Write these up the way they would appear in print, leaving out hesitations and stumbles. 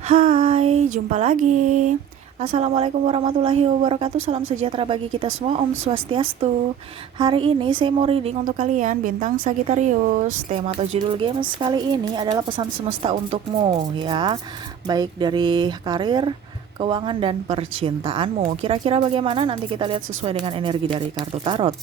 Hai, jumpa lagi. Assalamualaikum warahmatullahi wabarakatuh. Salam sejahtera bagi kita semua. Om Swastiastu. Hari ini saya mau reading untuk kalian bintang Sagittarius. Tema atau judul games kali ini adalah pesan semesta untukmu ya. Baik dari karir, keuangan dan percintaanmu. Kira-kira bagaimana? Nanti kita lihat sesuai dengan energi dari kartu tarot.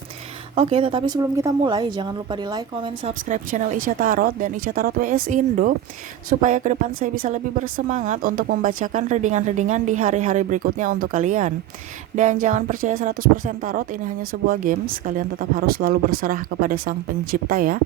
Oke, tetapi sebelum kita mulai, jangan lupa di like, comment, subscribe channel Isya Tarot dan Isya Tarot WS Indo, supaya ke depan saya bisa lebih bersemangat untuk membacakan readingan-readingan di hari-hari berikutnya untuk kalian. Dan jangan percaya 100% tarot, ini hanya sebuah games, kalian tetap harus selalu berserah kepada sang pencipta ya.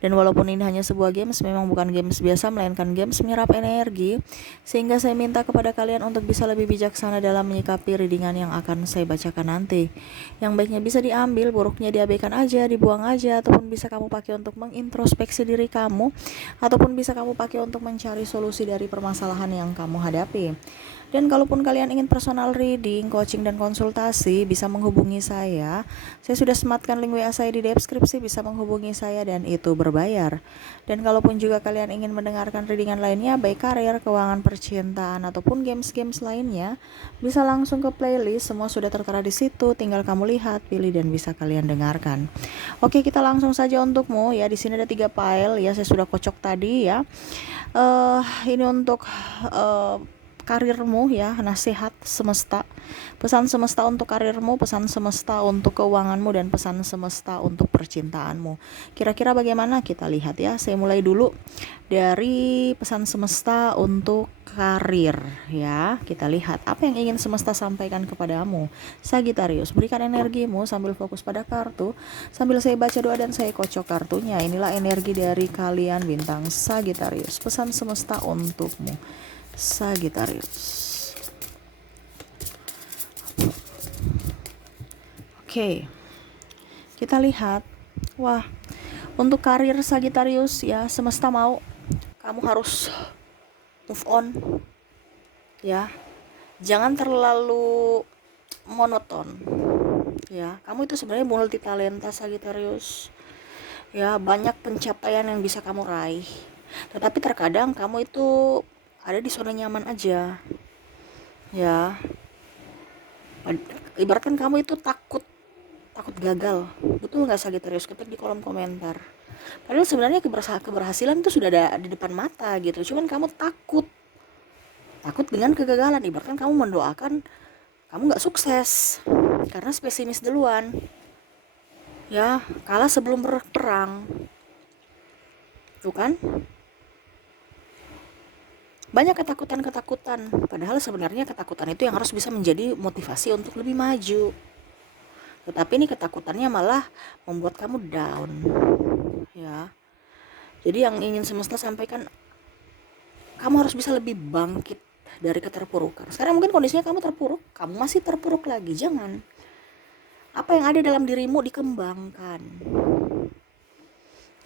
Dan walaupun ini hanya sebuah games, memang bukan games biasa, melainkan games menyerap energi, sehingga saya minta kepada kalian untuk bisa lebih bijaksana dalam menyikapi readingan yang akan saya bacakan nanti. Yang baiknya bisa diambil, buruknya diabaikan aja, dibuang aja, ataupun bisa kamu pakai untuk mengintrospeksi diri kamu, ataupun bisa kamu pakai untuk mencari solusi dari permasalahan yang kamu hadapi. Dan kalaupun kalian ingin personal reading, coaching, dan konsultasi, bisa menghubungi saya. Saya sudah sematkan link WA saya di deskripsi, bisa menghubungi saya dan itu berbayar. Dan kalaupun juga kalian ingin mendengarkan readingan lainnya, baik karir, keuangan, percintaan, ataupun games-games lainnya, bisa langsung ke playlist, semua sudah tertera di situ, tinggal kamu lihat, pilih, dan bisa kalian dengarkan. Oke, kita langsung saja untukmu ya. Di sini ada 3 file ya, saya sudah kocok tadi ya. Ini untuk karirmu ya, nasihat semesta, pesan semesta untuk karirmu, pesan semesta untuk keuanganmu, dan pesan semesta untuk percintaanmu. Kira-kira bagaimana? Kita lihat ya. Saya mulai dulu dari pesan semesta untuk karir ya. Kita lihat apa yang ingin semesta sampaikan kepadamu, Sagittarius. Berikan energimu sambil fokus pada kartu, sambil saya baca doa dan saya kocok kartunya. Inilah energi dari kalian bintang Sagittarius, pesan semesta untukmu, Sagittarius. Oke, kita lihat. Wah, untuk karir Sagittarius ya, semesta mau kamu harus move on ya. Jangan terlalu monoton ya. Kamu itu sebenarnya multi talenta, Sagittarius ya. Banyak pencapaian yang bisa kamu raih, tetapi terkadang kamu itu ada di zona nyaman aja ya. Ibaratkan kamu itu takut gagal. Betul nggak, Sagittarius? Ketik di kolom komentar. Padahal sebenarnya keberhasilan itu sudah ada di depan mata gitu, cuman kamu takut dengan kegagalan. Ibaratkan kamu mendoakan kamu nggak sukses karena pesimis duluan ya, kalah sebelum berperang tuh kan. Banyak ketakutan, padahal sebenarnya ketakutan itu yang harus bisa menjadi motivasi untuk lebih maju. Tetapi ini ketakutannya malah membuat kamu down ya. Jadi yang ingin semesta sampaikan, kamu harus bisa lebih bangkit dari keterpurukan. Sekarang mungkin kondisinya kamu terpuruk, kamu masih terpuruk lagi. Jangan. Apa yang ada dalam dirimu dikembangkan.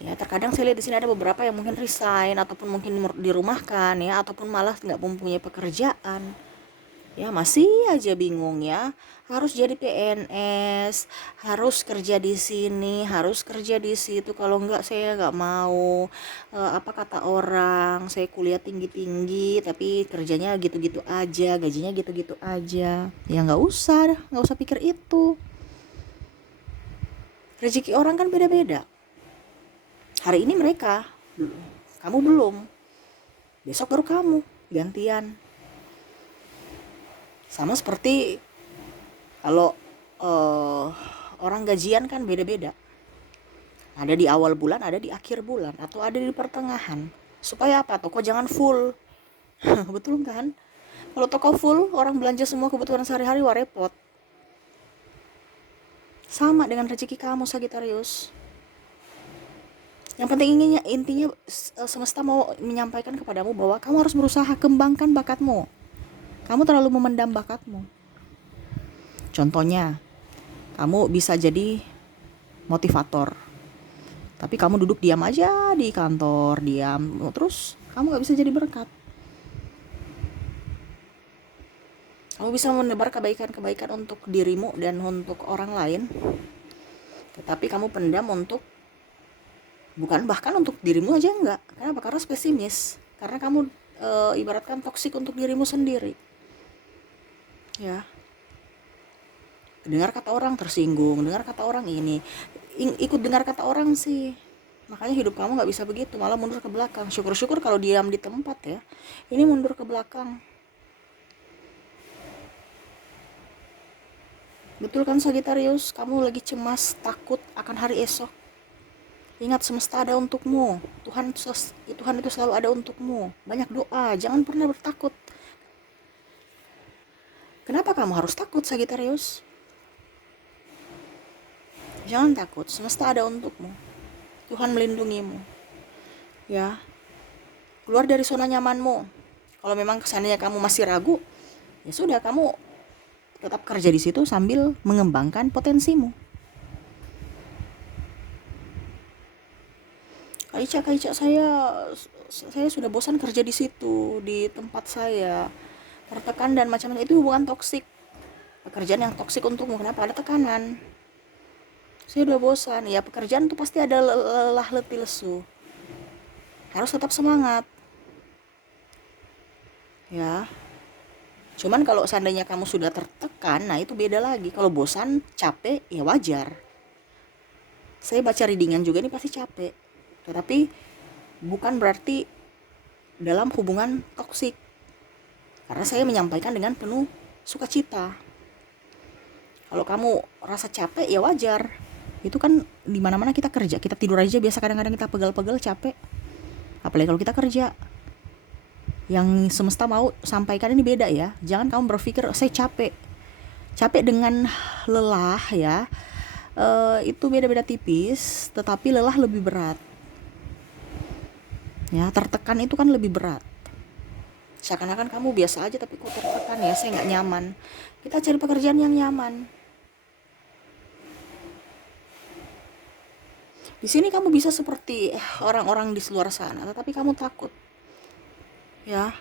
Ya, terkadang saya lihat di sini ada beberapa yang mungkin resign, ataupun mungkin dirumahkan ya, ataupun malah nggak mempunyai pekerjaan. Ya, masih aja bingung ya. Harus jadi PNS, harus kerja di sini, harus kerja di situ. Kalau enggak saya nggak mau. Apa kata orang? Saya kuliah tinggi-tinggi, tapi kerjanya gitu-gitu aja, gajinya gitu-gitu aja. Ya nggak usah pikir itu. Rezeki orang kan beda-beda. Hari ini mereka, kamu belum. Besok baru kamu, gantian. Sama seperti kalau orang gajian kan beda-beda. Ada di awal bulan, ada di akhir bulan, atau ada di pertengahan. Supaya apa? Toko jangan full. Betul kan? Kalau toko full, orang belanja semua kebutuhan sehari-hari, wah repot. Sama dengan rezeki kamu, Sagittarius. Yang penting intinya semesta mau menyampaikan kepadamu bahwa kamu harus berusaha kembangkan bakatmu. Kamu terlalu memendam bakatmu. Contohnya, kamu bisa jadi motivator, tapi kamu duduk diam aja di kantor, diam terus, kamu gak bisa jadi berkat. Kamu bisa menebar kebaikan-kebaikan untuk dirimu dan untuk orang lain, tetapi kamu pendam untuk, bukan bahkan untuk dirimu aja enggak. Kenapa? Karena pesimis. Karena kamu ibaratkan toksik untuk dirimu sendiri. Ya, dengar kata orang tersinggung, dengar kata orang ini, ikut dengar kata orang sih. Makanya hidup kamu nggak bisa begitu, malah mundur ke belakang. Syukur-syukur kalau diam di tempat ya. Ini mundur ke belakang. Betul kan Sagitarius? Kamu lagi cemas, takut akan hari esok. Ingat semesta ada untukmu. Tuhan itu selalu ada untukmu. Banyak doa, jangan pernah bertakut. Kenapa kamu harus takut Sagitarius? Jangan takut, semesta ada untukmu. Tuhan melindungimu. Ya, keluar dari zona nyamanmu. Kalau memang kesannya kamu masih ragu, ya sudah, kamu tetap kerja di situ sambil mengembangkan potensimu. Kaica, saya sudah bosan kerja di situ, di tempat saya. Tertekan dan macam-macam, itu bukan toksik. Pekerjaan yang toksik untukmu, kenapa ada tekanan? Saya udah bosan. Ya, pekerjaan tuh pasti ada lelah, letih, lesu. Harus tetap semangat. Ya. Cuman kalau seandainya kamu sudah tertekan, nah itu beda lagi. Kalau bosan, capek, ya wajar. Saya baca readingan juga ini pasti capek. Tetapi bukan berarti dalam hubungan toksik. Karena saya menyampaikan dengan penuh sukacita. Kalau kamu rasa capek, ya wajar. Itu kan di mana-mana kita kerja, kita tidur aja biasa kadang-kadang kita pegal-pegal capek. Apalagi kalau kita kerja. Yang semesta mau sampaikan ini beda ya. Jangan kamu berpikir saya capek. Capek dengan lelah ya. Itu beda-beda tipis, tetapi lelah lebih berat. Ya, tertekan itu kan lebih berat. Seakan-akan kamu biasa aja tapi kok tertekan ya, saya nggak nyaman. Kita cari pekerjaan yang nyaman. Di sini kamu bisa seperti orang-orang di luar sana, tetapi kamu takut. Ya,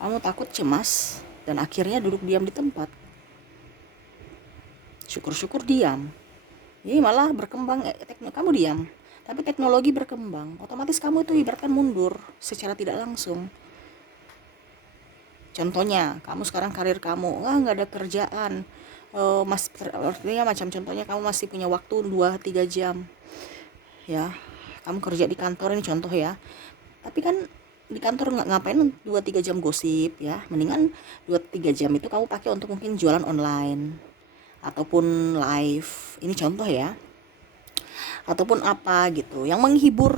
kamu takut, cemas, dan akhirnya duduk diam di tempat. Syukur-syukur diam. Ini malah berkembang, kamu diam. Tapi teknologi berkembang, otomatis kamu itu ibaratkan mundur secara tidak langsung. Contohnya, kamu sekarang karir kamu, nggak ada kerjaan. Artinya macam contohnya kamu masih punya waktu 2-3 jam. Ya, kamu kerja di kantor, ini contoh ya. Tapi kan di kantor nggak ngapain 2-3 jam gosip ya. Mendingan 2-3 jam itu kamu pakai untuk mungkin jualan online ataupun live. Ini contoh ya. Ataupun apa gitu yang menghibur.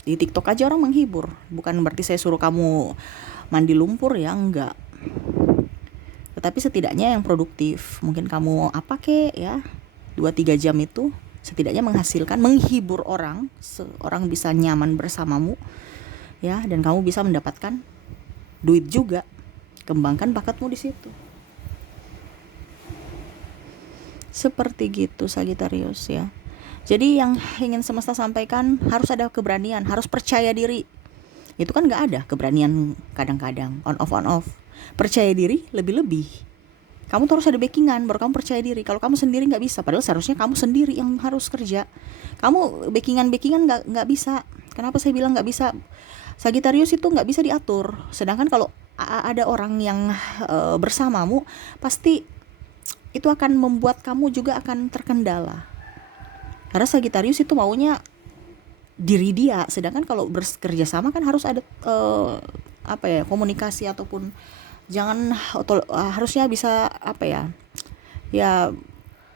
Di TikTok aja orang menghibur. Bukan berarti saya suruh kamu mandi lumpur ya, enggak. Tetapi setidaknya yang produktif. Mungkin kamu apa kek ya, 2-3 jam itu setidaknya menghasilkan, menghibur orang, orang bisa nyaman bersamamu ya, dan kamu bisa mendapatkan duit juga. Kembangkan bakatmu di situ. Seperti gitu Sagitarius ya. Jadi yang ingin semesta sampaikan, harus ada keberanian, harus percaya diri. Itu kan nggak ada keberanian kadang-kadang, on off. Percaya diri lebih-lebih. Kamu tuh harus ada backingan baru kamu percaya diri. Kalau kamu sendiri nggak bisa, padahal seharusnya kamu sendiri yang harus kerja. Kamu backingan nggak bisa. Kenapa saya bilang nggak bisa? Sagitarius itu nggak bisa diatur. Sedangkan kalau ada orang yang bersamamu, pasti itu akan membuat kamu juga akan terkendala. Karena Sagitarius itu maunya diri dia, sedangkan kalau bekerja sama kan harus ada komunikasi ataupun jangan harusnya bisa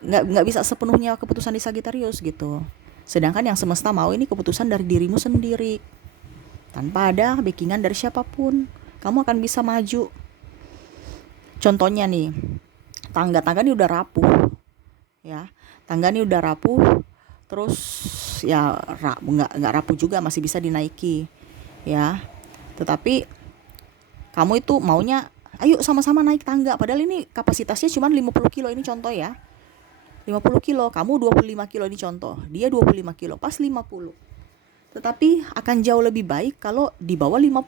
nggak bisa sepenuhnya keputusan di Sagitarius gitu. Sedangkan yang semesta mau ini keputusan dari dirimu sendiri tanpa ada backingan dari siapapun. Kamu akan bisa maju. Contohnya nih, tangga ini udah rapuh ya, tangga ini udah rapuh. Terus ya nggak rapuh juga, masih bisa dinaiki ya. Tetapi kamu itu maunya ayo sama-sama naik tangga, padahal ini kapasitasnya cuma 50 kilo, ini contoh ya. 50 kilo, kamu 25 kilo, ini contoh. Dia 25 kilo, pas 50. Tetapi akan jauh lebih baik kalau di bawah 50.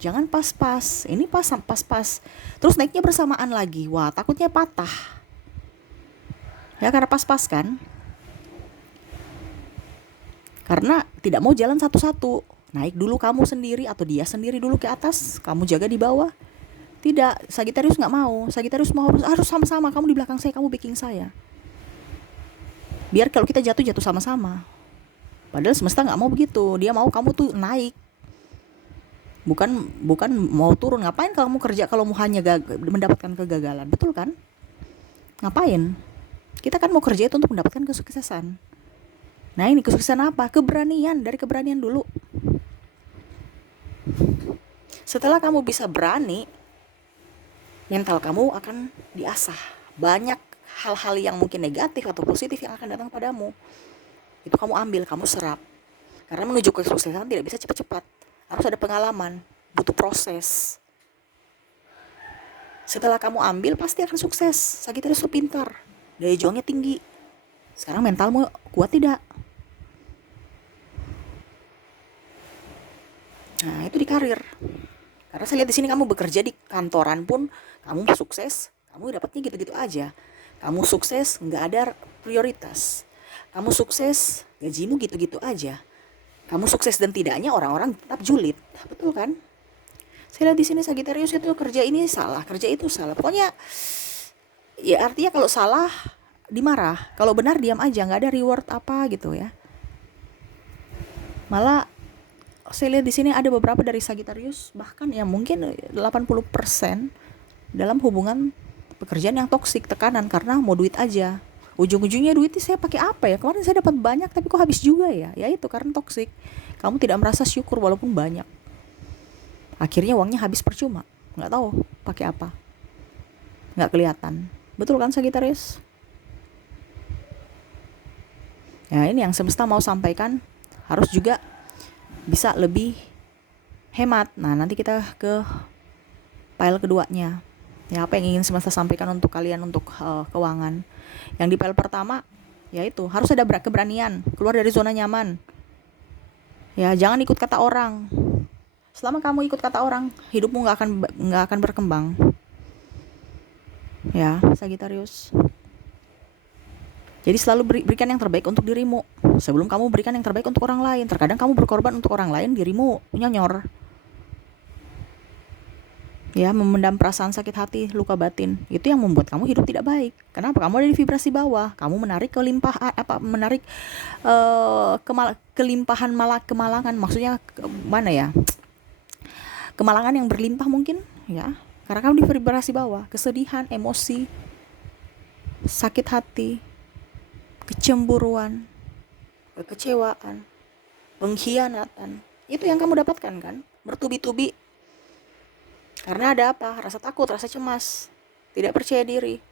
Jangan pas-pas, ini pas-pas. Terus naiknya bersamaan lagi, wah takutnya patah. Ya karena pas-pas kan. Karena tidak mau jalan satu-satu. naik dulu kamu sendiri atau dia sendiri dulu ke atas, kamu jaga di bawah. Tidak, Sagittarius nggak mau. Sagittarius mau harus sama-sama, kamu di belakang saya, kamu backing saya. Biar kalau kita jatuh sama-sama. Padahal semesta nggak mau begitu. Dia mau kamu tuh naik. Bukan mau turun. Ngapain kamu kerja kalau mau hanya mendapatkan kegagalan? Betul kan? Ngapain? Kita kan mau kerja itu untuk mendapatkan kesuksesan. Nah ini kesuksesan apa? Keberanian. Dari keberanian dulu. Setelah kamu bisa berani, mental kamu akan diasah. Banyak hal-hal yang mungkin negatif atau positif yang akan datang padamu. Itu kamu ambil, kamu serap. Karena menuju ke kesuksesan tidak bisa cepat-cepat. Harus ada pengalaman, butuh proses. Setelah kamu ambil pasti akan sukses. Sagittarius itu pintar, daya juangnya tinggi. Sekarang mentalmu kuat tidak? Nah itu di karir. Karena saya lihat di sini kamu bekerja di kantoran pun kamu sukses, kamu dapatnya gitu-gitu aja. Kamu sukses nggak ada prioritas. Kamu sukses gajimu gitu-gitu aja. Kamu sukses dan tidaknya orang-orang tetap julid, betul kan? Saya lihat di sini Sagittarius itu kerja ini salah, kerja itu salah. Pokoknya ya artinya kalau salah dimarah, kalau benar diam aja, nggak ada reward apa gitu ya. Malah saya lihat di sini ada beberapa dari Sagittarius bahkan ya mungkin 80% dalam hubungan pekerjaan yang toksik, tekanan karena mau duit aja. Ujung-ujungnya duitnya saya pakai apa ya? Kemarin saya dapat banyak tapi kok habis juga ya? Ya itu karena toksik. Kamu tidak merasa syukur walaupun banyak. Akhirnya uangnya habis percuma. Nggak tahu pakai apa. Nggak kelihatan. Betul kan Sagittarius? Ya ini yang semesta mau sampaikan. Harus juga bisa lebih hemat. Nah nanti kita ke pile keduanya. Ya apa yang ingin semesta sampaikan untuk kalian untuk keuangan. Yang di pile pertama yaitu harus ada keberanian, keluar dari zona nyaman. Ya jangan ikut kata orang. Selama kamu ikut kata orang, hidupmu nggak akan berkembang. Ya Sagittarius. Jadi selalu berikan yang terbaik untuk dirimu sebelum kamu berikan yang terbaik untuk orang lain. Terkadang kamu berkorban untuk orang lain, dirimu nyonyor. Ya, memendam perasaan sakit hati, luka batin. Itu yang membuat kamu hidup tidak baik. Kenapa? Kamu ada di vibrasi bawah. Kamu menarik kelimpahan kemalangan. Maksudnya mana ya? Kemalangan yang berlimpah mungkin, ya. Karena kamu di vibrasi bawah, kesedihan, emosi, sakit hati, kecemburuan, kekecewaan, pengkhianatan. Itu yang kamu dapatkan kan? Bertubi-tubi. Karena ada apa? Rasa takut, rasa cemas, tidak percaya diri.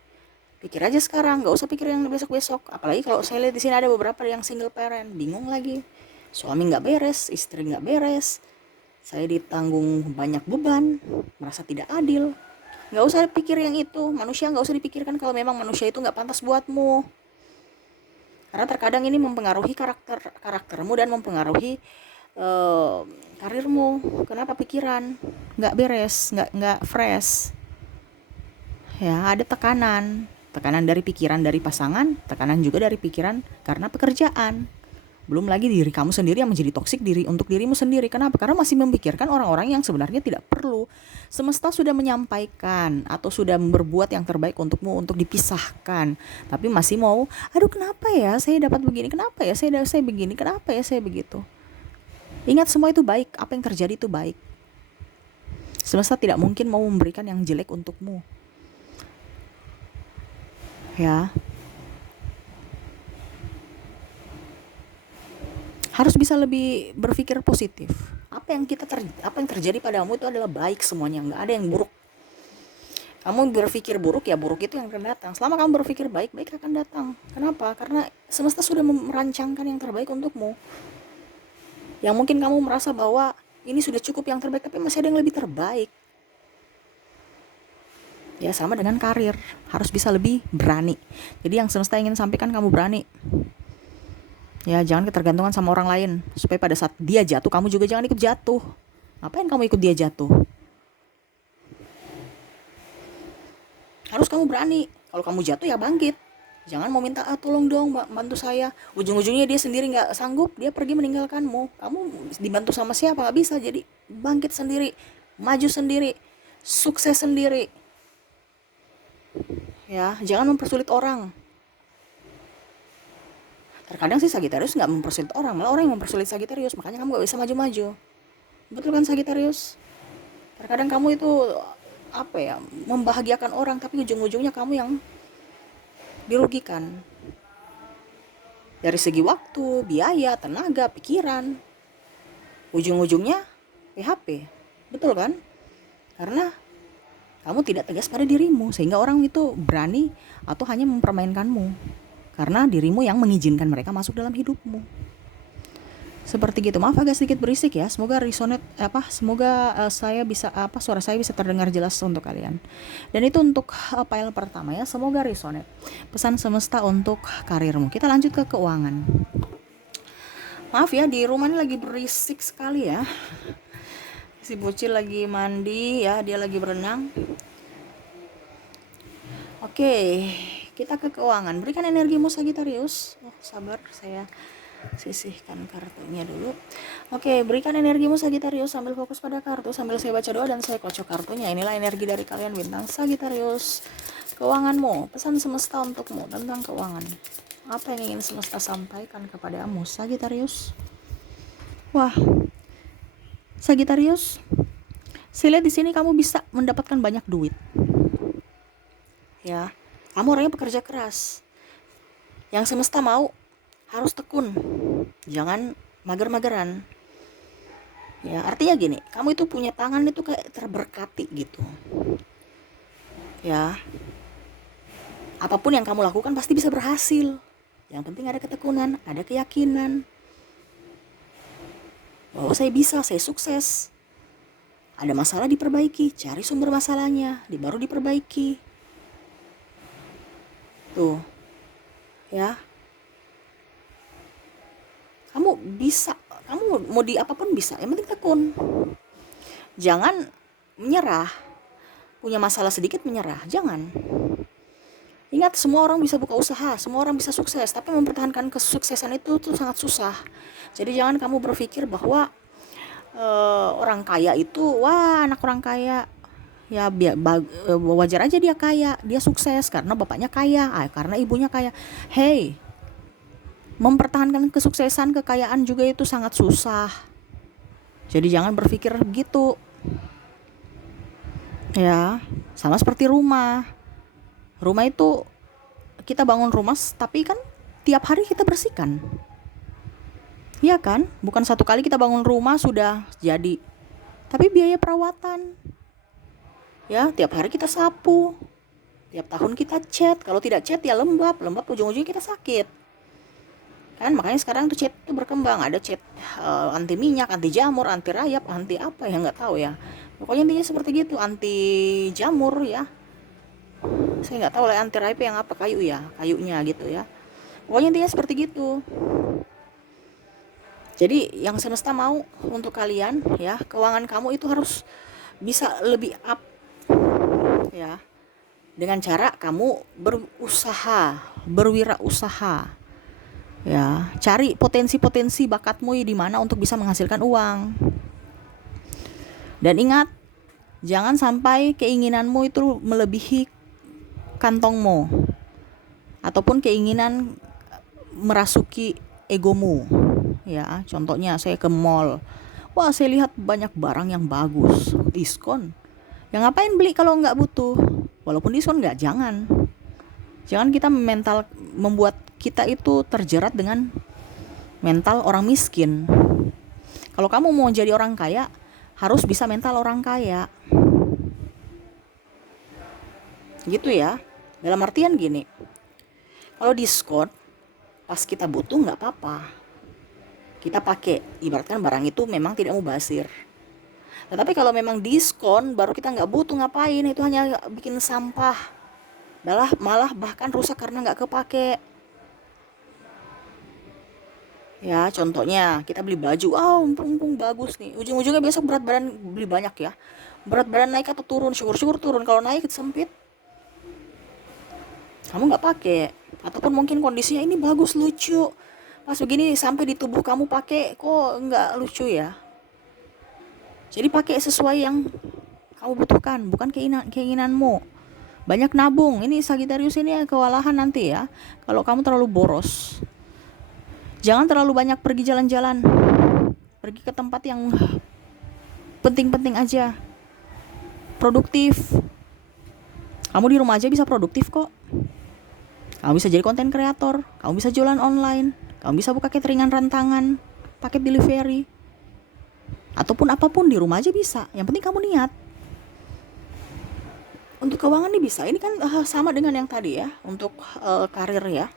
Pikir aja sekarang, nggak usah pikir yang besok-besok. Apalagi kalau saya lihat di sini ada beberapa yang single parent, bingung lagi. Suami nggak beres, istri nggak beres. Saya ditanggung banyak beban, merasa tidak adil. Nggak usah pikir yang itu. Manusia nggak usah dipikirkan kalau memang manusia itu nggak pantas buatmu. Karena terkadang ini mempengaruhi karaktermu dan mempengaruhi karirmu. Kenapa pikiran nggak beres, nggak fresh? Ya ada tekanan dari pikiran dari pasangan, tekanan juga dari pikiran karena pekerjaan. Belum lagi diri kamu sendiri yang menjadi toksik untuk dirimu sendiri. Kenapa? Karena masih memikirkan orang-orang yang sebenarnya tidak perlu. Semesta sudah menyampaikan atau sudah berbuat yang terbaik untukmu untuk dipisahkan. Tapi masih mau, aduh kenapa ya saya dapat begini? Kenapa ya saya begini? Kenapa ya saya begitu? Ingat semua itu baik, apa yang terjadi itu baik. Semesta tidak mungkin mau memberikan yang jelek untukmu. Ya. Harus bisa lebih berpikir positif. Apa yang terjadi padamu itu adalah baik semuanya, nggak ada yang buruk. Kamu berpikir buruk, ya buruk itu yang akan datang. Selama kamu berpikir baik, baik akan datang. Kenapa? Karena semesta sudah merancangkan yang terbaik untukmu. Yang mungkin kamu merasa bahwa ini sudah cukup yang terbaik, tapi masih ada yang lebih terbaik. Ya sama dengan karir, harus bisa lebih berani. Jadi yang semesta ingin sampaikan, kamu berani. Ya jangan ketergantungan sama orang lain, supaya pada saat dia jatuh, kamu juga jangan ikut jatuh. Ngapain kamu ikut dia jatuh? Harus kamu berani. Kalau kamu jatuh ya bangkit. Jangan mau minta, tolong dong mbak, bantu saya. Ujung-ujungnya dia sendiri nggak sanggup, dia pergi meninggalkanmu. Kamu dibantu sama siapa? Nggak bisa. Jadi bangkit sendiri, maju sendiri, sukses sendiri. Ya, jangan mempersulit orang. Terkadang sih Sagitarius nggak mempersulit orang, malah orang yang mempersulit Sagitarius. Makanya kamu nggak bisa maju-maju. Betul kan Sagitarius? Terkadang kamu itu apa ya, membahagiakan orang, tapi ujung-ujungnya kamu yang dirugikan. Dari segi waktu, biaya, tenaga, pikiran. Ujung-ujungnya PHP. Betul kan? Karena kamu tidak tegas pada dirimu, sehingga orang itu berani atau hanya mempermainkanmu. Karena dirimu yang mengizinkan mereka masuk dalam hidupmu. Seperti gitu. Maaf agak sedikit berisik ya. Semoga resonate semoga suara saya bisa terdengar jelas untuk kalian. Dan itu untuk file pertama ya. Semoga resonate. Pesan semesta untuk karirmu. Kita lanjut ke keuangan. Maaf ya, di rumah ini lagi berisik sekali ya. Si bocil lagi mandi ya, dia lagi berenang. Oke, kita ke keuangan. Berikan energimu Sagitarius. Sabar, saya sisihkan kartunya dulu. Oke, berikan energimu Sagitarius sambil fokus pada kartu, sambil saya baca doa dan saya kocok kartunya. Inilah energi dari kalian bintang Sagitarius. Keuanganmu, pesan semesta untukmu tentang keuangan. Apa yang ingin semesta sampaikan kepadamu Sagitarius? Wah, Sagitarius, saya lihat di sini kamu bisa mendapatkan banyak duit. Ya, kamu orangnya pekerja keras. Yang semesta mau harus tekun, jangan mager-mageran. Ya, artinya gini, kamu itu punya tangan itu kayak terberkati gitu. Ya, apapun yang kamu lakukan pasti bisa berhasil. Yang penting ada ketekunan, ada keyakinan bahwa saya bisa, saya sukses. Ada masalah diperbaiki, cari sumber masalahnya, baru diperbaiki. Tuh, ya. Kamu bisa, kamu mau di apapun bisa, yang penting tekun. Jangan menyerah. Punya masalah sedikit menyerah, jangan. Ingat, semua orang bisa buka usaha, semua orang bisa sukses, tapi mempertahankan kesuksesan itu tuh sangat susah. Jadi jangan kamu berpikir bahwa orang kaya itu, wah anak orang kaya, ya wajar aja dia kaya, dia sukses karena bapaknya kaya, karena ibunya kaya. Hey, mempertahankan kesuksesan, kekayaan juga itu sangat susah. Jadi jangan berpikir begitu. Ya, sama seperti rumah. Rumah itu kita bangun rumah, tapi kan tiap hari kita bersihkan. Iya kan? Bukan satu kali kita bangun rumah sudah jadi. Tapi biaya perawatan. Ya, tiap hari kita sapu. Tiap tahun kita cat. Kalau tidak cat ya lembab ujung-ujungnya kita sakit. Kan makanya sekarang tuh cat itu berkembang, ada cat anti minyak, anti jamur, anti rayap, anti apa ya nggak tahu ya. Pokoknya intinya seperti gitu, anti jamur ya. Saya nggak tahu lah anti rayap yang apa, kayunya gitu ya. Pokoknya intinya seperti gitu. Jadi yang semesta mau untuk kalian ya, keuangan kamu itu harus bisa lebih up ya. Dengan cara kamu berusaha, berwirausaha. Ya, cari potensi-potensi bakatmu di mana untuk bisa menghasilkan uang. Dan ingat, jangan sampai keinginanmu itu melebihi kantongmu ataupun keinginan merasuki egomu. Ya, contohnya saya ke mall. Wah, saya lihat banyak barang yang bagus, diskon. Ya ngapain beli kalau nggak butuh? Walaupun diskon nggak, jangan. Jangan kita membuat kita itu terjerat dengan mental orang miskin. Kalau kamu mau jadi orang kaya, harus bisa mental orang kaya. Gitu ya. Dalam artian gini, kalau diskon, pas kita butuh nggak apa-apa. Kita pakai, ibaratkan barang itu memang tidak mubazir. Tetapi kalau memang diskon, baru kita nggak butuh, ngapain? Itu hanya bikin sampah. Malah bahkan rusak karena nggak kepake. Ya, contohnya kita beli baju, mumpung bagus nih. Ujung-ujungnya besok berat badan beli banyak ya. Berat badan naik atau turun? Syukur-syukur turun. Kalau naik sempit. kamu nggak pakai, ataupun mungkin kondisinya ini bagus lucu, pas begini sampai di tubuh kamu pakai kok nggak lucu ya. Jadi pakai sesuai yang kamu butuhkan, bukan keinginanmu. Banyak nabung, ini Sagittarius ini kewalahan nanti ya kalau kamu terlalu boros. Jangan terlalu banyak pergi jalan-jalan, pergi ke tempat yang penting-penting aja, produktif. Kamu di rumah aja bisa produktif kok. Kamu bisa jadi konten kreator, kamu bisa jualan online, kamu bisa buka cateringan rantangan, paket delivery, ataupun apapun di rumah aja bisa. Yang penting kamu niat. Untuk keuangan nih bisa. Ini kan sama dengan yang tadi ya, untuk karir ya.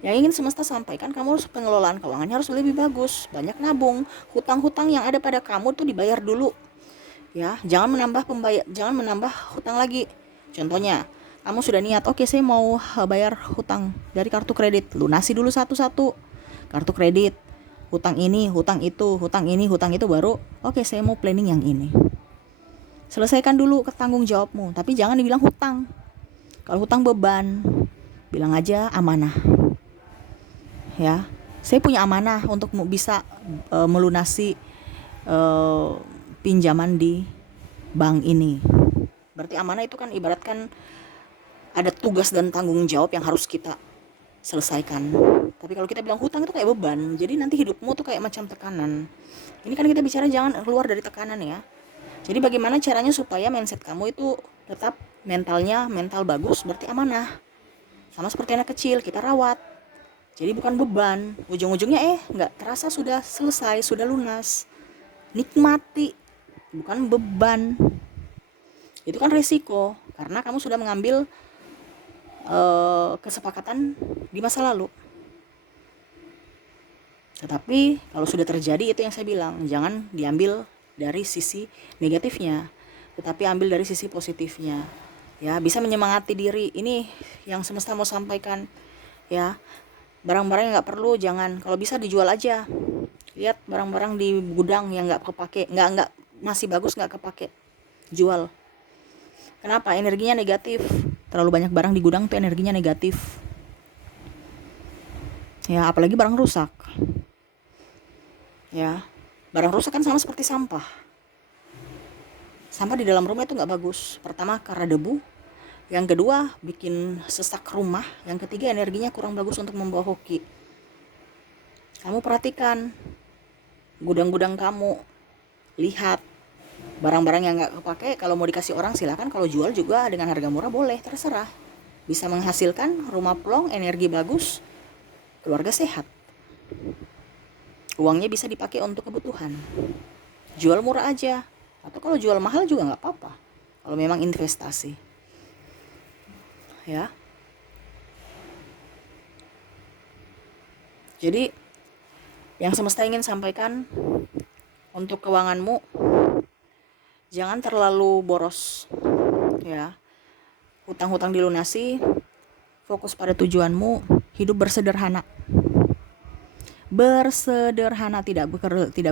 Yang ingin semesta sampaikan, kamu harus pengelolaan keuangannya harus lebih bagus, banyak nabung, hutang-hutang yang ada pada kamu tuh dibayar dulu. Ya, jangan menambah hutang lagi. Contohnya, kamu sudah niat, oke saya mau bayar hutang dari kartu kredit, lunasi dulu satu-satu kartu kredit, hutang ini, hutang itu, hutang ini, hutang itu, baru oke saya mau planning yang ini. Selesaikan dulu tanggung jawabmu, tapi jangan dibilang hutang. Kalau hutang beban, bilang aja amanah. Ya, saya punya amanah untuk bisa melunasi pinjaman di bank ini. Berarti amanah itu kan ibaratkan ada tugas dan tanggung jawab yang harus kita selesaikan. Tapi kalau kita bilang hutang itu kayak beban, jadi nanti hidupmu tuh kayak macam tekanan. Ini kan kita bicara jangan keluar dari tekanan ya. Jadi bagaimana caranya supaya mindset kamu itu tetap mental bagus, berarti amanah. Sama seperti anak kecil, kita rawat. Jadi bukan beban, ujung-ujungnya nggak terasa sudah selesai, sudah lunas. Nikmati, bukan beban. Itu kan resiko, karena kamu sudah mengambil kesepakatan di masa lalu. Tetapi kalau sudah terjadi, itu yang saya bilang, jangan diambil dari sisi negatifnya, tetapi ambil dari sisi positifnya. Ya, bisa menyemangati diri. Ini yang semesta mau sampaikan. Ya, barang-barang yang nggak perlu jangan, kalau bisa dijual aja. Lihat barang-barang di gudang yang nggak kepake, nggak masih bagus nggak kepake, jual. Kenapa? Energinya negatif. Terlalu banyak barang di gudang tuh energinya negatif. Ya, apalagi barang rusak. Ya, barang rusak kan sama seperti sampah. Sampah di dalam rumah itu nggak bagus. Pertama karena debu. Yang kedua bikin sesak rumah. Yang ketiga energinya kurang bagus untuk membawa hoki. Kamu perhatikan gudang-gudang kamu. Lihat barang-barang yang nggak kepake. Kalau mau dikasih orang silakan. Kalau jual juga dengan harga murah boleh, terserah. Bisa menghasilkan rumah plong, energi bagus, keluarga sehat. Uangnya bisa dipakai untuk kebutuhan. Jual murah aja. Atau kalau jual mahal juga nggak apa-apa. Kalau memang investasi. Ya. Jadi yang semesta ingin sampaikan untuk keuanganmu, jangan terlalu boros. Ya. Hutang-hutang dilunasi, fokus pada tujuanmu, hidup bersederhana. Bersederhana, tidak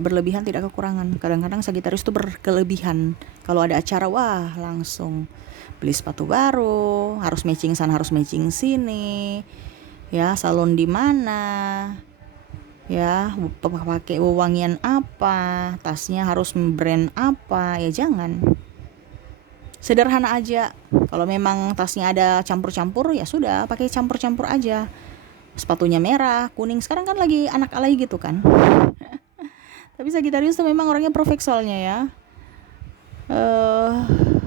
berlebihan, tidak kekurangan. Kadang-kadang Sagittarius itu berkelebihan. Kalau ada acara, wah langsung beli sepatu baru, harus matching sana, harus matching sini. Ya, salon di mana? Ya, pakai wangian apa? Tasnya harus brand apa? Ya jangan. Sederhana aja. Kalau memang tasnya ada campur-campur, ya sudah, pakai campur-campur aja. Sepatunya merah, kuning, sekarang kan lagi anak alay gitu kan. Tapi Sagittarius tuh memang orangnya perfect soalnya ya.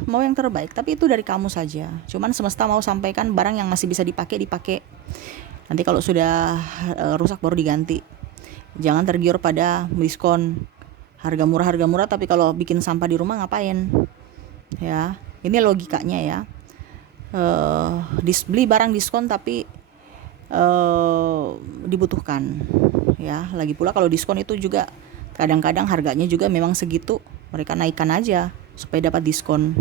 Mau yang terbaik, tapi itu dari kamu saja. Cuman semesta mau sampaikan barang yang masih bisa dipakai. Nanti kalau sudah rusak baru diganti. Jangan tergiur pada diskon harga murah, tapi kalau bikin sampah di rumah ngapain? Ya, ini logikanya ya. Beli barang diskon tapi dibutuhkan. Ya, lagi pula kalau diskon itu juga kadang-kadang harganya juga memang segitu, mereka naikkan aja supaya dapat diskon.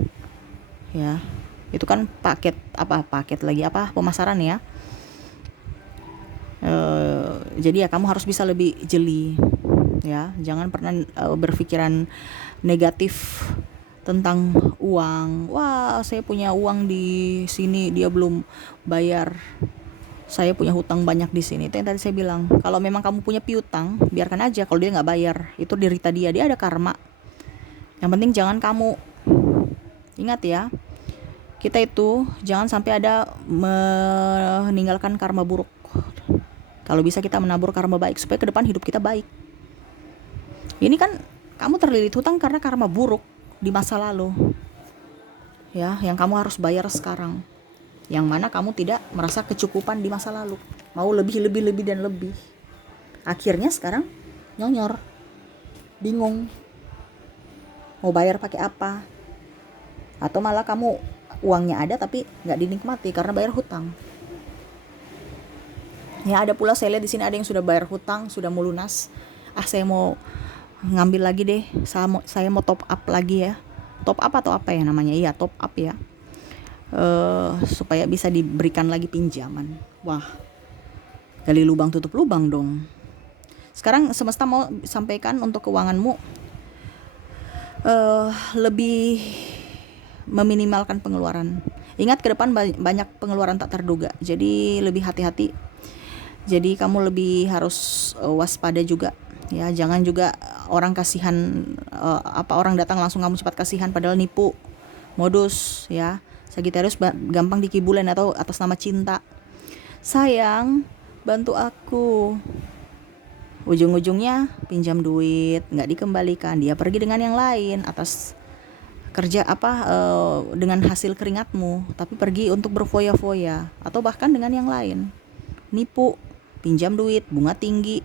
Ya, itu kan paket pemasaran ya. Jadi ya kamu harus bisa lebih jeli. Ya, jangan pernah berpikiran negatif tentang uang. Wah, saya punya uang di sini, dia belum bayar. Saya punya hutang banyak di sini. Itu yang tadi saya bilang. Kalau memang kamu punya piutang, biarkan aja. Kalau dia nggak bayar, itu derita dia. Dia ada karma. Yang penting jangan kamu. Ingat ya, kita itu jangan sampai ada meninggalkan karma buruk. Kalau bisa kita menabur karma baik supaya ke depan hidup kita baik. Ini kan kamu terlilit hutang karena karma buruk di masa lalu. Ya, yang kamu harus bayar sekarang. Yang mana kamu tidak merasa kecukupan di masa lalu. Mau lebih dan lebih. Akhirnya sekarang nyonyor. Bingung. Mau bayar pakai apa? Atau malah kamu uangnya ada tapi nggak dinikmati karena bayar hutang. Ya, ada pula saya lihat di sini ada yang sudah bayar hutang, sudah mau lunas. Saya mau ngambil lagi deh. Saya mau top up lagi ya. Top up atau apa ya namanya? Iya, top up ya. Supaya bisa diberikan lagi pinjaman. Wah, gali lubang tutup lubang dong. Sekarang semesta mau sampaikan untuk keuanganmu lebih meminimalkan pengeluaran. Ingat ke depan banyak pengeluaran tak terduga, jadi lebih hati-hati. Jadi kamu lebih harus waspada juga ya. Jangan juga orang kasihan, orang datang langsung kamu cepat kasihan padahal nipu, modus ya. Sagittarius gampang dikibulin atau atas nama cinta. Sayang, bantu aku. Ujung-ujungnya pinjam duit, nggak dikembalikan. Dia pergi dengan yang lain atas kerja dengan hasil keringatmu, tapi pergi untuk berfoya-foya atau bahkan dengan yang lain. Nipu, pinjam duit, bunga tinggi.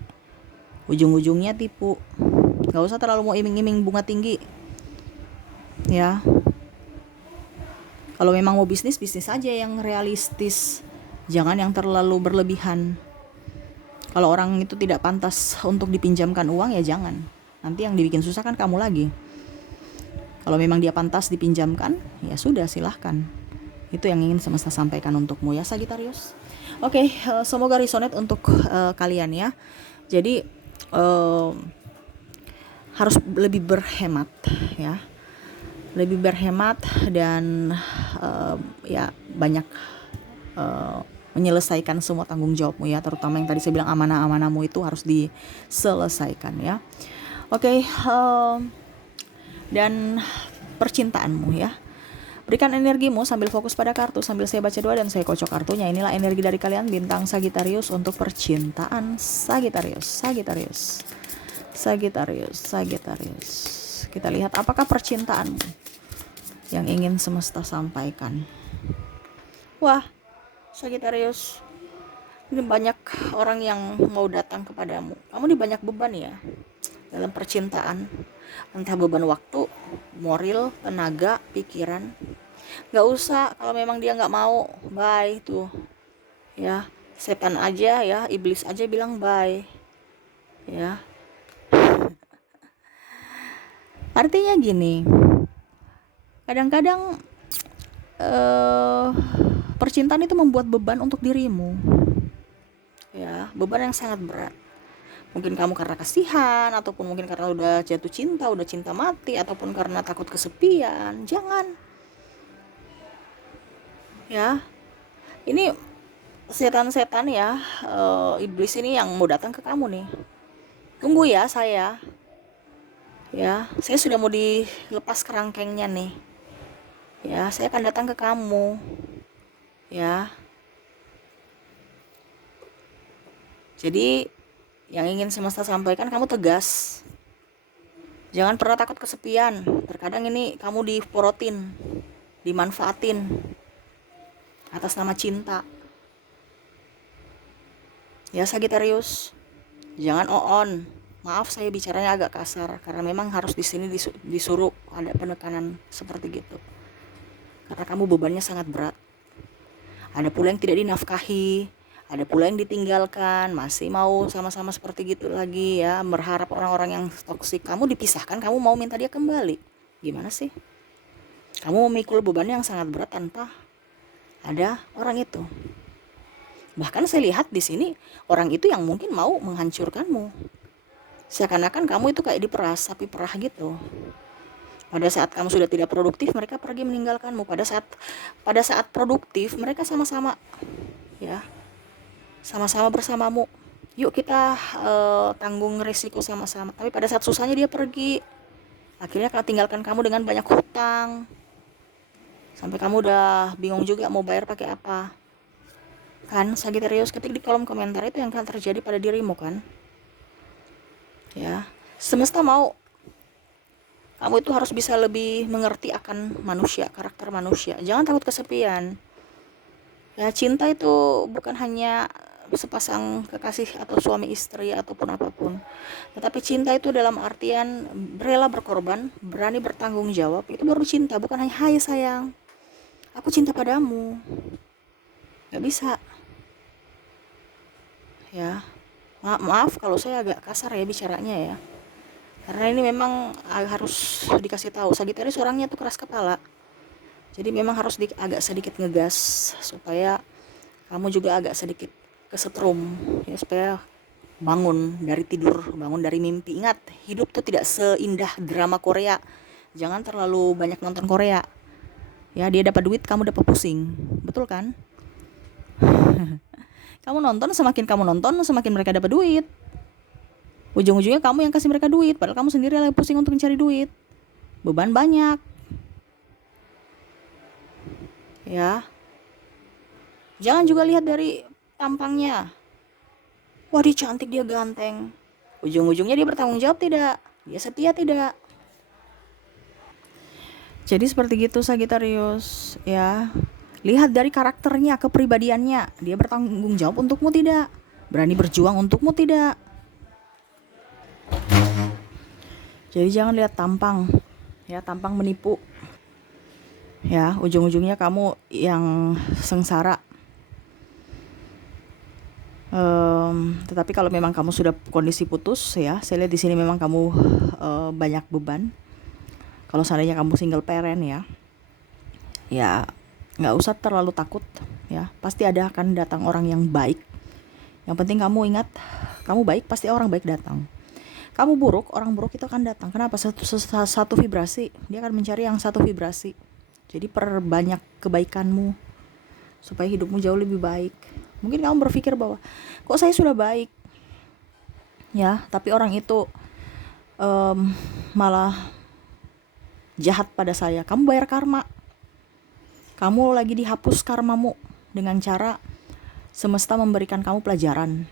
Ujung-ujungnya tipu. Nggak usah terlalu mau iming-iming bunga tinggi. Ya. Kalau memang mau bisnis aja yang realistis. Jangan yang terlalu berlebihan. Kalau orang itu tidak pantas untuk dipinjamkan uang ya jangan. Nanti yang dibikin susah kan kamu lagi. Kalau memang dia pantas dipinjamkan, ya sudah silahkan. Itu yang ingin semesta sampaikan untukmu ya Sagittarius. Oke, semoga resonate untuk kalian ya. Jadi harus lebih berhemat ya. Lebih berhemat dan ya banyak menyelesaikan semua tanggung jawabmu ya, terutama yang tadi saya bilang amanah-amanahmu itu harus diselesaikan ya. Oke, dan percintaanmu ya. Berikan energimu sambil fokus pada kartu, sambil saya baca doa dan saya kocok kartunya. Inilah energi dari kalian bintang Sagittarius untuk percintaan Sagittarius. Kita lihat apakah percintaanmu yang ingin semesta sampaikan. Wah, Sagittarius, ini banyak orang yang mau datang kepadamu. Kamu ini banyak beban ya dalam percintaan. Entah beban waktu, moral, tenaga, pikiran. Gak usah, kalau memang dia gak mau, bye tuh. Ya, setan aja ya, iblis aja bilang bye. Ya. Artinya gini, kadang-kadang percintaan itu membuat beban untuk dirimu ya, beban yang sangat berat. Mungkin kamu karena kasihan, ataupun mungkin karena udah jatuh cinta, udah cinta mati, ataupun karena takut kesepian. Jangan ya, ini setan-setan ya, iblis ini yang mau datang ke kamu nih. Tunggu ya saya sudah mau dilepas kerangkengnya nih ya, saya akan datang ke kamu ya. Jadi yang ingin semesta sampaikan, kamu tegas, jangan pernah takut kesepian. Terkadang ini kamu diporotin, dimanfaatin atas nama cinta ya Sagittarius. Jangan on. Maaf saya bicaranya agak kasar karena memang harus di sini disuruh ada penekanan seperti gitu. Karena kamu bebannya sangat berat. Ada pula yang tidak dinafkahi, ada pula yang ditinggalkan, masih mau sama-sama seperti gitu lagi ya, berharap orang-orang yang toksik. Kamu dipisahkan, kamu mau minta dia kembali. Gimana sih? Kamu memikul beban yang sangat berat tanpa ada orang itu. Bahkan saya lihat di sini orang itu yang mungkin mau menghancurkanmu. Seakan-akan kamu itu kayak diperas sapi perah gitu. Pada saat kamu sudah tidak produktif, mereka pergi meninggalkanmu. Pada saat produktif, mereka sama-sama, ya, sama-sama bersamamu. Yuk kita tanggung risiko sama-sama. Tapi pada saat susahnya dia pergi. Akhirnya tinggalkan kamu dengan banyak hutang. Sampai kamu udah bingung juga mau bayar pakai apa. Kan, Sagittarius, ketik di kolom komentar itu yang akan terjadi pada dirimu kan. Ya, semesta mau kamu itu harus bisa lebih mengerti akan manusia, karakter manusia. Jangan takut kesepian. Ya, cinta itu bukan hanya sepasang kekasih atau suami istri ataupun apapun. Tetapi cinta itu dalam artian rela berkorban, berani bertanggung jawab. Itu baru cinta, bukan hanya hai sayang, aku cinta padamu. Gak bisa. Ya, maaf kalau saya agak kasar ya bicaranya ya. Karena ini memang harus dikasih tahu. Sagittarius orangnya tuh keras kepala. Jadi memang harus agak sedikit ngegas supaya kamu juga agak sedikit kesetrum ya, supaya bangun dari tidur, bangun dari mimpi. Ingat, hidup tuh tidak seindah drama Korea. Jangan terlalu banyak nonton Korea. Ya, dia dapat duit, kamu dapat pusing. Betul kan? Semakin kamu nonton, semakin mereka dapat duit. Ujung-ujungnya kamu yang kasih mereka duit, padahal kamu sendiri lagi pusing untuk mencari duit. Beban banyak. Ya. Jangan juga lihat dari tampangnya. Wah, dia cantik, dia ganteng. Ujung-ujungnya dia bertanggung jawab tidak? Dia setia tidak? Jadi seperti gitu Sagittarius, ya. Lihat dari karakternya, kepribadiannya. Dia bertanggung jawab untukmu tidak? Berani berjuang untukmu tidak? Jadi jangan lihat tampang, ya, tampang menipu. Ya, ujung-ujungnya kamu yang sengsara. Tetapi kalau memang kamu sudah kondisi putus, ya, saya lihat di sini memang kamu banyak beban. Kalau seandainya kamu single parent, ya nggak usah terlalu takut, ya. Pasti akan datang orang yang baik. Yang penting kamu ingat, kamu baik, pasti orang baik datang. Kamu buruk, orang buruk itu akan datang. Kenapa? Satu vibrasi, dia akan mencari yang satu vibrasi. Jadi perbanyak kebaikanmu supaya hidupmu jauh lebih baik. Mungkin kamu berpikir bahwa kok saya sudah baik, ya, tapi orang itu malah jahat pada saya. Kamu bayar karma. Kamu lagi dihapus karmamu dengan cara semesta memberikan kamu pelajaran.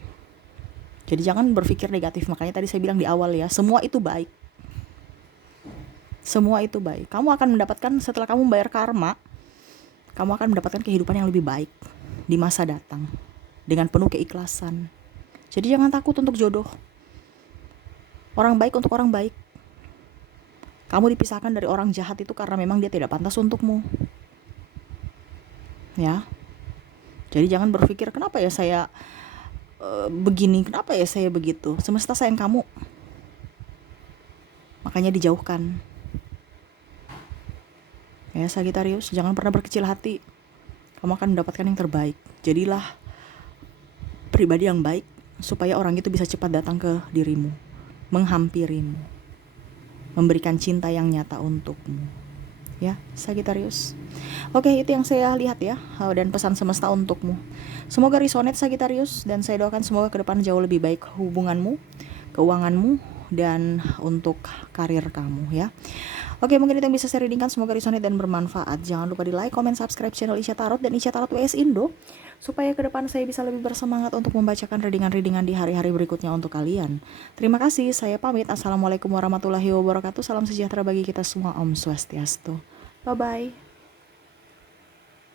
Jadi jangan berpikir negatif. Makanya tadi saya bilang di awal ya, semua itu baik. Semua itu baik. Kamu akan mendapatkan, setelah kamu bayar karma, kamu akan mendapatkan kehidupan yang lebih baik di masa datang dengan penuh keikhlasan. Jadi jangan takut untuk jodoh. Orang baik untuk orang baik. Kamu dipisahkan dari orang jahat itu karena memang dia tidak pantas untukmu. Ya. Jadi jangan berpikir kenapa ya saya begini, kenapa ya saya begitu. Semesta sayang kamu. Makanya dijauhkan. Ya, Sagittarius, jangan pernah berkecil hati. Kamu akan mendapatkan yang terbaik. Jadilah pribadi yang baik supaya orang itu bisa cepat datang ke dirimu, menghampirimu, memberikan cinta yang nyata untukmu. Ya, Sagittarius. Oke, itu yang saya lihat ya, dan pesan semesta untukmu. Semoga resonate Sagittarius, dan saya doakan semoga ke depan jauh lebih baik hubunganmu, keuanganmu, dan untuk karir kamu ya. Oke, mungkin itu yang bisa saya readingkan. Semoga resonate dan bermanfaat. Jangan lupa di like, comment, subscribe channel Isya Tarot dan Isya Tarot WS Indo, supaya ke depan saya bisa lebih bersemangat untuk membacakan readingan-readingan di hari-hari berikutnya untuk kalian. Terima kasih, saya pamit. Assalamualaikum warahmatullahi wabarakatuh. Salam sejahtera bagi kita semua. Om Swastiastu. Bye-bye.